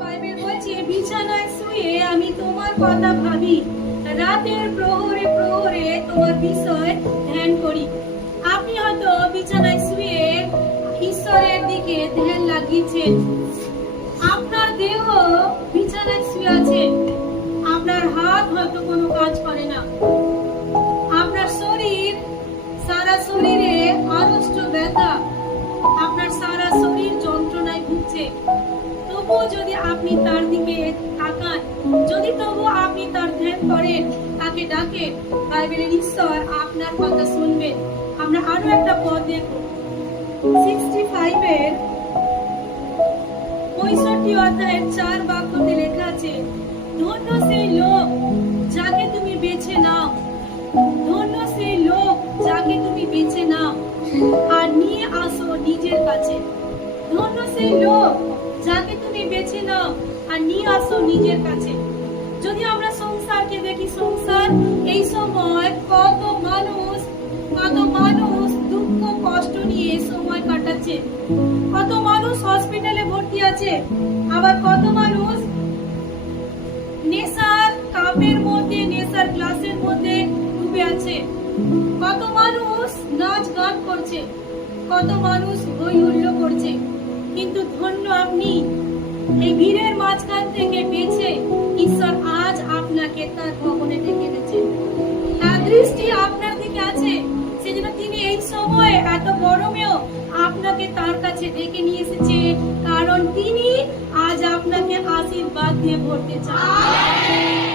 Bible বলছে, বিছানায় শুয়ে আমি তোমার কথা ভাবি, রাতের প্রহরে প্রহরে তোমার বিষয় ধ্যান করি। আপনি হয়তো বিছানায় শুয়ে ঈশ্বরের দিকে ধ্যান লাগিয়েছেন। আপনার দেহ বিছানায় শুয়ে আছে, আপনার হাত হয়তো কোনো কাজ করে না, আপনার শরীর, সারা শরীরে আড়ষ্ট ব্যথা, আপনার সারা শরীর যন্ত্রণায় ভুগছে। তবুও যদি আপনি তার দিকে তাকান, যদি তবু আপনি তার ধ্যান করেন, তাকে ডাকেন, বাইবেলের ঈশ্বর আপনার কথা শুনবেন। আমরা আরো একটা পদ দেখব, 65 এর 65 অধ্যায়ের 4 বাক্যতে লেখা আছে, ধন্য সেই লোক যাকে তুমি বেছে নাও, ধন্য সেই লোক যাকে তুমি বেছে নাও আর নিয়ে আসো নিজের কাছে। ধন্য সেই লোক যাকে তুমি বেছে নাও আর নিয়ে আসো নিজের কাছে। যদি আমরা সংসারকে দেখি, সংসার এই সময় কত মানুষ দুঃখ কষ্ট নিয়ে সময় কাটাচ্ছে। কত মানুষ হসপিটালে ভর্তি আছে, আবার কত মানুষ নেশার কাপের মধ্যে, নেশার গ্লাসের মধ্যে ডুবে আছে। কত মানুষ নাচ গান করছে, কত মানুষ হই হুল্লোড় করছে। কিন্তু ধন্য আপনি, এই ভিড়ের মাঝখান থেকে বেঁচে ঈশ্বর আজ আপনাকে তার ভবনে ডেকে এনেছেন। তার দৃষ্টি আপনার দিকে আছে, সেজন্য তিনি এই সময় এত গরমেও আপনাকে তার কাছে ডেকে নিয়ে এসেছে, কারণ তিনি আজ আপনাকে আশীর্বাদ দিয়ে ভরতে চান।